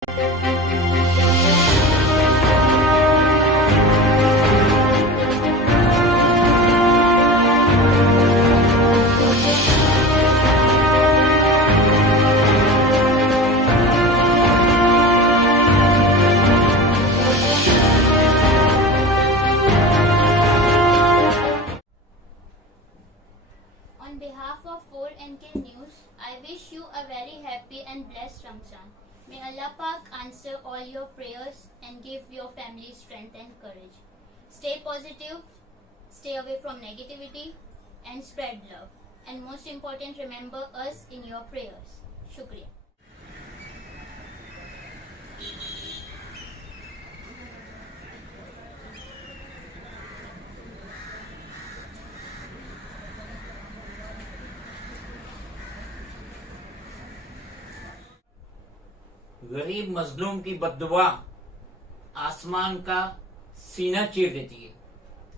On behalf of 4NK News, I wish you a very happy and blessed Ramzan. May Allah Pak answer all your prayers and give your family strength and courage. Stay positive, stay away from negativity and spread love. And most important, remember us in your prayers. Shukriya. गरीब मजलूम की बद्दुआ आसमान का सीना चीर देती है।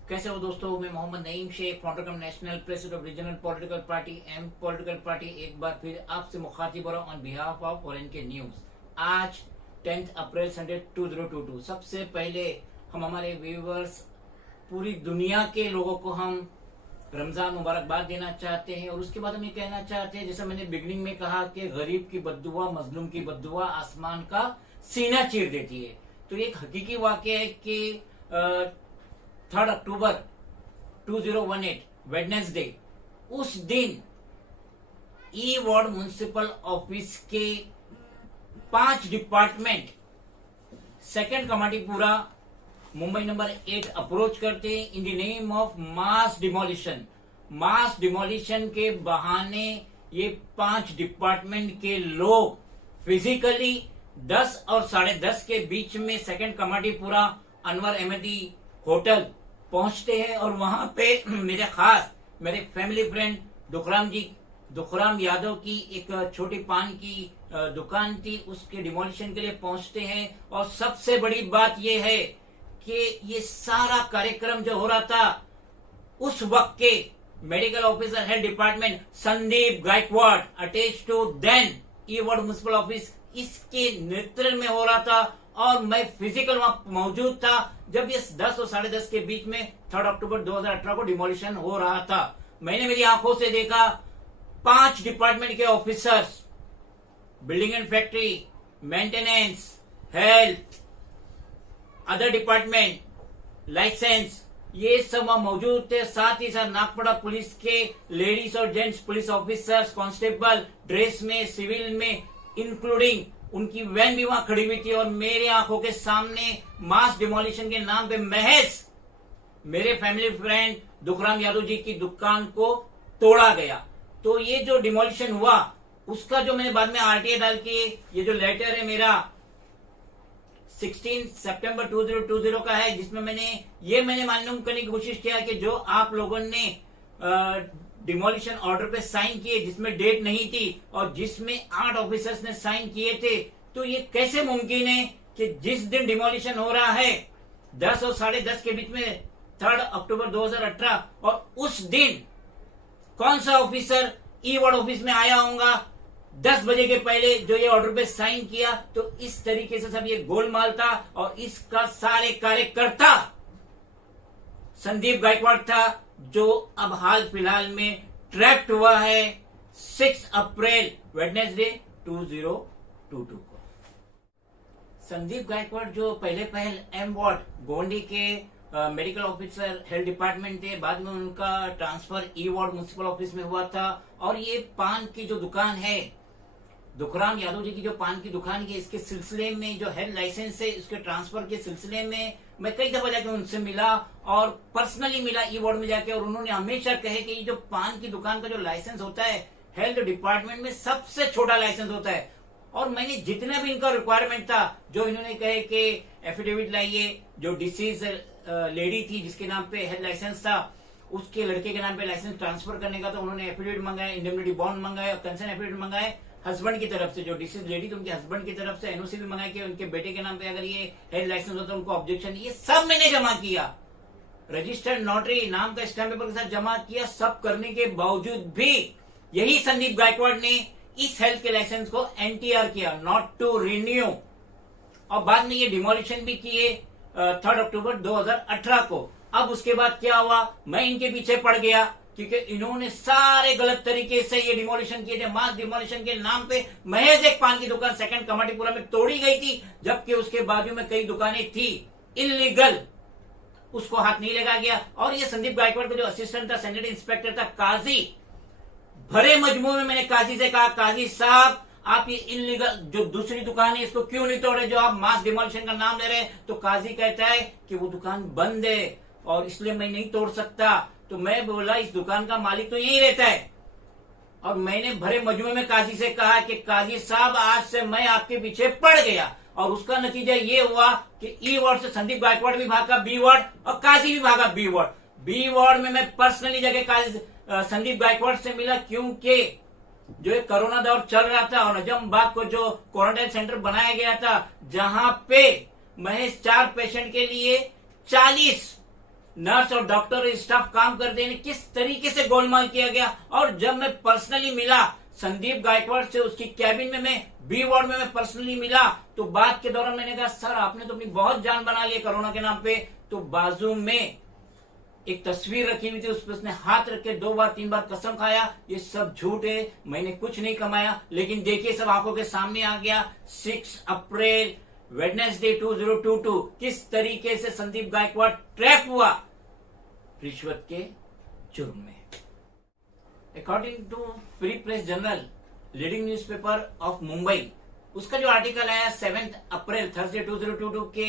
कैसे हो दोस्तों, मैं Mohammad Naeem Shaikh, founder cum national president of regional political party M political party, एक बार फिर आपसे मुखातिब हो रहा हूं ऑन बिहाफ ऑफ फोरेन के न्यूज। आज 10 अप्रैल संडे 2022। सबसे पहले हम हमारे व्यूवर्स, पूरी दुनिया के लोगों को हम रमजान मुबारकबाद देना चाहते हैं। और उसके बाद हम ये कहना चाहते हैं, जैसा मैंने बिगनिंग में कहा कि गरीब की बद्दुआ, मजलूम की बद्दुआ आसमान का सीना चीर देती है। तो एक हकीकी वाकया है कि 3 अक्टूबर 2018 वेडनेसडे, उस दिन ई वार्ड म्युनिसिपल ऑफिस के 5 डिपार्टमेंट सेकंड कमाटी पूरा मुंबई नंबर 8 अप्रोच करते हैं in the name of mass demolition. Mass demolition के बहाने ये 5 डिपार्टमेंट के लोग फिजिकली 10 और 10:30 के बीच में सेकंड कमाटी पूरा अनवर अहमदी होटल पहुंचते हैं। और वहां पे मेरे फैमिली फ्रेंड दुखराम यादव की एक छोटी पान की दुकान थी, उसके डिमोलिशन के लिए पहुंचते हैं। और सबसे बड़ी बात यह है कि ये सारा कार्यक्रम जो हो रहा था, उस वक्त के medical officer health department Sandeep Gaikwad attach to then E ward municipal office, इसके नेतृत्व में हो रहा था। और मैं फिजिकल वहां मौजूद था जब ये 10 और 10:30 के बीच में 3 अक्टूबर 2018 को डिमोलिशन हो रहा था। मैंने मेरी आंखों से देखा 5 डिपार्टमेंट के officers, building and factory, maintenance, health, other department, licence, ये सब वहां मौजूद थे। साथ ही साथ नागपड़ा पुलिस के लेडीज और gents police officers, constable dress में, सिविल में, इंक्लूडिंग उनकी वैन भी वहां खड़ी हुई थी। और मेरे आंखों के सामने मास डिमोलिशन के नाम पे महज मेरे फैमिली फ्रेंड दुखराम यादव जी की दुकान को तोड़ा गया। तो ये जो डिमोलिशन हुआ, उसका जो मैंने बाद में आरटीआई डाल के, ये जो लेटर है मेरा 16 सितंबर 2020 का है, जिसमें मैंने मालूम करने की कोशिश किया कि जो आप लोगों ने डिमोलिशन ऑर्डर पे साइन किए, जिसमें डेट नहीं थी और जिसमें 8 ऑफिसर्स ने साइन किए थे, तो ये कैसे मुमकिन है कि जिस दिन डिमोलिशन हो रहा है 10 और 10:30 के बीच में 3 अक्टूबर 2018, और उस दिन कौन सा ऑफिसर ई वार्ड ऑफिस में आया होगा 10 बजे के पहले जो ये ऑर्डर पे साइन किया। तो इस तरीके से सब ये गोलमाल था। और इसका सारे कार्यकर्ता संदीप गायकवाड़ था, जो अब हाल फिलहाल में ट्रैप्ड हुआ है 6 अप्रैल वेडनेसडे 2022 को। संदीप गायकवाड़ जो पहल एम वार्ड गोंडी के मेडिकल ऑफिसर हेल्थ डिपार्टमेंट थे, बाद में उनका ट्रांसफर ई वार्ड म्युनिसिपल ऑफिस में हुआ था। और ये पान की जो दुकान है, दुखराम यादव जी की जो पान की दुकान है, इसके सिलसिले में जो हेल्थ लाइसेंस है, उसके ट्रांसफर के सिलसिले में मैं कई दफा जाके उनसे मिला और पर्सनली मिला ई वार्ड में जाके। और उन्होंने हमेशा कहे कि ये जो पान की दुकान का जो लाइसेंस होता है हेल्थ डिपार्टमेंट में सबसे छोटा लाइसेंस होता है। और मैंने जितना भी इनका रिक्वायरमेंट था, जो इन्होंने कहे कि एफिडेविट लाइए, जो डिसीज लेडी थी जिसके नाम पे हेल्थ लाइसेंस था, उसके लड़के के नाम पे लाइसेंस ट्रांसफर करने का, तो उन्होंने एफिडेविट मंगाया, इंडेमनिटी बॉन्ड मंगाया, कंसर्न एफिडेविट मंगाए हस्बैंड की तरफ से, जो डिसीज लेडी थी उनके हस्बैंड की तरफ से एनओसी भी मंगाई कि उनके बेटे के नाम पे अगर ये हेल्थ लाइसेंस होता है उनको ऑब्जेक्शन। ये सब मैंने जमा किया, रजिस्टर्ड नोटरी नाम का स्टैम्प पेपर के साथ जमा किया। सब करने के बावजूद भी यही संदीप गायकवाड़ ने इस हेल्थ के लाइसेंस को एनटीआर किया, नॉट टू रिन्यू। और बाद में ये डिमोलिशन भी किए 3 अक्टूबर 2018 को। अब उसके बाद क्या हुआ, मैं इनके पीछे पड़ गया क्योंकि इन्होंने सारे गलत तरीके से ये डिमोलिशन किए थे। मास डिमोलिशन के नाम पे महज एक पान की दुकान सेकंड कमाटीपुरा में तोड़ी गई थी, जबकि उसके बाजू में कई दुकानें थी इलीगल, उसको हाथ नहीं लगा गया। और ये संदीप गायकवाड़ का जो असिस्टेंट था, सैनिटरी इंस्पेक्टर था, काजी, भरे मजमू में मैंने काजी से कहा, काजी साहब आप ये इलीगल जो दूसरी दुकान है इसको क्यों नहीं तोड़े जो आप मास डिमोलिशन का नाम ले रहे हैं? तो काजी कहता है कि वो दुकान बंद है और इसलिए मैं नहीं तोड़ सकता। तो मैं बोला इस दुकान का मालिक तो यही रहता है। और मैंने भरे मजमू में काजी से कहा कि काजी साहब आज से मैं आपके पीछे पड़ गया, और उसका नतीजा ये हुआ कि ई वार्ड से संदीप गायकवाड़ भी भागा बी वार्ड और काजी भी भागा बी वार्ड। बी वार्ड में मैं पर्सनली जगह काजी संदीप गायकवाड़ से मिला, क्योंकि जो एक कोरोना दौर चल रहा था और नजमबाग को जो क्वारंटाइन सेंटर बनाया गया था, जहां पे महज 4 पेशेंट के लिए 40 नर्स और डॉक्टर स्टाफ काम करते हैं, किस तरीके से गोलमाल किया गया। और जब मैं पर्सनली मिला संदीप गायकवाड़ से उसकी कैबिन में, मैं बी वार्ड में मैं पर्सनली मिला, तो बात के दौरान मैंने कहा सर आपने तो अपनी बहुत जान बना ली कोरोना के नाम पे। तो बाजू में एक तस्वीर रखी हुई थी, उस पर उसने हाथ रख के 2 बार 3 बार कसम खाया ये सब झूठ है, मैंने कुछ नहीं कमाया। लेकिन देखिए सब आंखों के सामने आ गया। 6 अप्रैल वेडनेसडे 2022 किस तरीके से संदीप गायकवाड़ ट्रैप हुआ रिश्वत के जुर्म में। According to Free Press Journal, leading newspaper of Mumbai, उसका जो आर्टिकल आया 7 अप्रैल थर्सडे 2022 के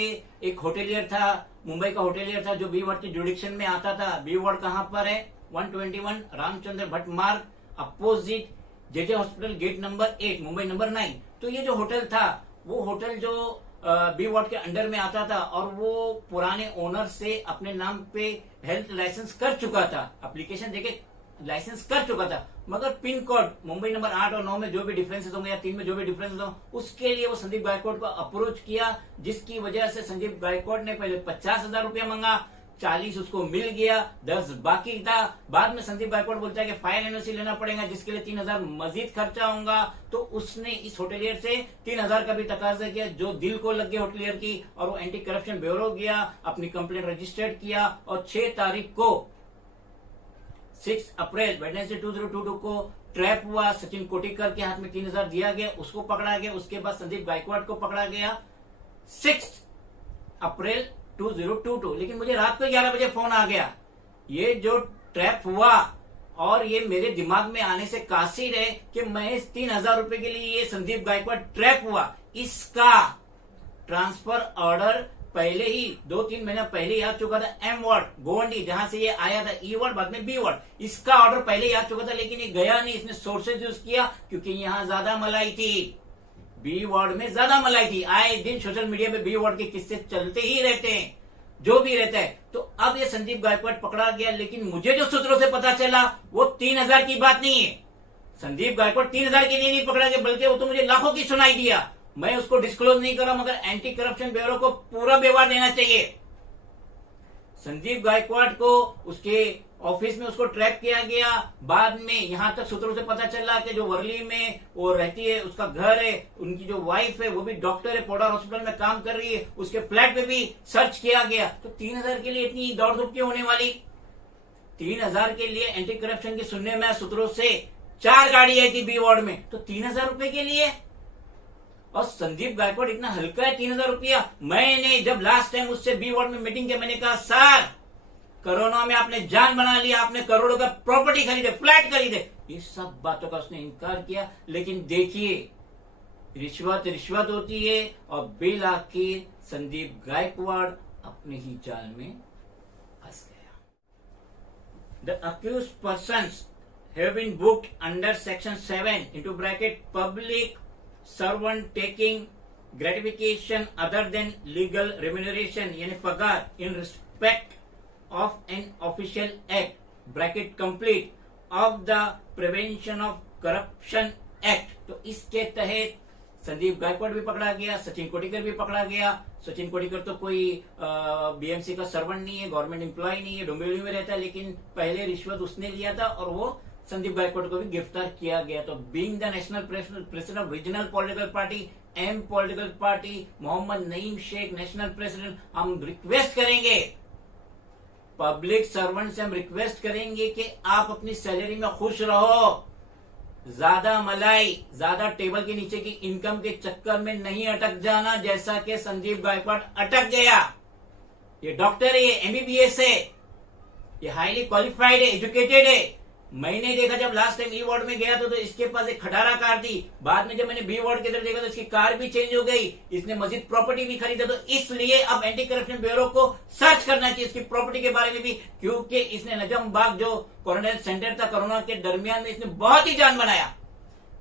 एक होटेलियर था, मुंबई का होटेलियर था जो बी वार्ड के जुडिक्शन में आता था। बी वार्ड कहां पर है? 121 Ramchandra Bhatt Marg, opposite JJ hospital, gate number 8, Mumbai number 9। तो ये जो होटल था वो होटल जो बी वार्ड के अंडर में आता था, और वो पुराने ओनर से अपने नाम पे हेल्थ लाइसेंस कर चुका था, एप्लीकेशन देके लाइसेंस कर चुका था, मगर पिन कोड मुंबई नंबर 8 और 9 में जो भी डिफरेंसेस होंगे या 3 में जो भी डिफरेंसेस होंगे उसके लिए वो संदीप गायकवाड़ को अप्रोच किया, जिसकी वजह से संदीप गायकवाड़ ने पहले 50,000 रुपया मांगा, 40 उसको मिल गया, 10 बाकी था। बाद में संदीप गायकवाड़ बोलता है कि फायर एनओसी लेना पड़ेगा जिसके लिए 3,000 मजीद खर्चा होगा। तो उसने इस होटेलियर से 3,000 का भी तकाजा किया, जो दिल को लग गया होटेलियर की, और वो एंटी करप्शन ब्यूरो गया, अपनी कंप्लेंट रजिस्टर्ड किया, और 6 तारीख को 6 अप्रैल वेडनेसडे 2022 को ट्रैप हुआ। सचिन कोटिकर के हाथ में 3,000 दिया गया, उसको पकड़ा गया। उसके बाद संदीप गायकवाड़ को पकड़ा गया 6 अप्रैल 2022। लेकिन मुझे रात को 11 बजे फोन आ गया, ये जो ट्रैप हुआ, और ये मेरे दिमाग में आने से कासिर है कि महज 3,000 रुपए के लिए ये संदीप गायकवाड़ ट्रैप हुआ। इसका ट्रांसफर ऑर्डर पहले ही 2-3 महीना पहले ही आ चुका था एम वार्ड गोवंडी, जहां से ये आया था, ई वार्ड बाद में बी वार्ड। इसका ऑर्डर पहले ही आ चुका था, लेकिन ये गया नहीं, इसने सोर्सेज यूज किया क्योंकि यहां ज्यादा मलाई थी, बी वार्ड में ज्यादा मलाई थी। आए दिन सोशल मीडिया पे बी वार्ड के किस्से चलते ही रहते हैं, जो भी रहता है। तो अब ये संदीप गायकवाड़ पकड़ा गया, लेकिन मुझे जो सूत्रों से पता चला वो 3,000 की बात नहीं है। संदीप गायकवाड़ 3,000 के लिए नहीं पकड़ा गया, बल्कि वो तो मुझे लाखों की सुनाई दिया। मैं उसको डिस्क्लोज नहीं कर रहा, मगर एंटी करप्शन ब्यूरो को पूरा व्यवहार देना चाहिए। संदीप गायकवाड़ को उसके ऑफिस में उसको ट्रैप किया गया। बाद में यहां तक सूत्रों से पता चला कि जो वर्ली में वो रहती है, उसका घर है, उनकी जो वाइफ है वो भी डॉक्टर है, पोडार हॉस्पिटल में काम कर रही है, उसके फ्लैट पे भी सर्च किया गया। तो 3,000 के लिए इतनी दौड़ धूप क्यों होने वाली? 3,000 के लिए एंटी करप्शन की सुनने में सूत्रों से 4 गाड़ी आई थी बी वार्ड में, तो 3,000 रुपए के लिए? और संदीप गायकवाड़ इतना हल्का है 3,000 रुपया? मैंने जब लास्ट टाइम उससे बी वार्ड में मीटिंग किया, मैंने कहा सर कोरोना में आपने जान बना लिया, आपने करोड़ों का प्रॉपर्टी खरीदे, फ्लैट खरीदे, ये सब बातों का उसने इनकार किया। लेकिन देखिए रिश्वत रिश्वत होती है, और बिल आखिर संदीप गायकवाड़ अपने ही जाल में फंस गया। The accused persons have been booked under section 7 into bracket public servant taking gratification other than legal remuneration, यानी पगार, in respect of an official act bracket complete of the prevention of corruption act। तो इसके तहत संदीप गायकवाड़ भी पकड़ा गया, सचिन कोटिकर भी पकड़ा गया। सचिन कोटिकर तो कोई बीएमसी का सर्वेंट नहीं है, गवर्नमेंट एम्प्लॉय नहीं है, डोंबिवली में रहता है, लेकिन पहले रिश्वत उसने लिया था और वो संदीप गायकवाड़ को भी गिरफ्तार किया गया। तो being the national president of regional political party M political party, Mohammad Naeem Sheikh national president, हम रिक्वेस्ट करेंगे, पब्लिक सर्वेंट से हम रिक्वेस्ट करेंगे कि आप अपनी सैलरी में खुश रहो, ज्यादा मलाई, ज्यादा टेबल के नीचे की इनकम के चक्कर में नहीं अटक जाना, जैसा कि संजीव गायकवाड़ अटक गया। ये डॉक्टर है, ये एमबीबीएस है, ये हाईली क्वालिफाइड है, एजुकेटेड है। मैंने देखा जब लास्ट टाइम ई वार्ड में गया तो इसके पास एक खटारा कार थी, बाद में जब मैंने बी वार्ड की तरफ देखा तो इसकी कार भी चेंज हो गई, इसने मजीद प्रॉपर्टी भी खरीदा। तो इसलिए अब एंटी करप्शन ब्यूरो को सर्च करना चाहिए इसकी प्रॉपर्टी के बारे में भी, क्योंकि इसने नजमबाग जो क्वारंटाइन सेंटर था कोरोना के दरमियान में, इसने बहुत ही जान बनाया,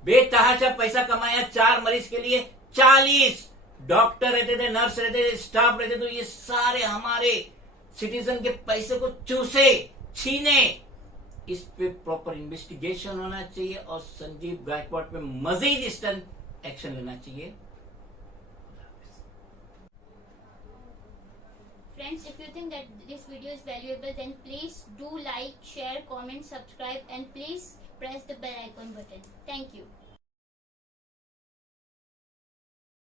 बेतहाशा पैसा कमाया। 4 मरीज के लिए 40 डॉक्टर रहते थे, नर्स रहते थे, स्टाफ रहते, तो ये सारे हमारे सिटीजन के पैसे को चूसे, छीने। इस पे प्रॉपर इन्वेस्टिगेशन होना चाहिए और संजीव गायकवाड़ पे मजीद स्टर्न एक्शन लेना चाहिए। Friends, if you think that this video is valuable, then please do like, share, comment, subscribe, and please press the bell icon button. Thank you.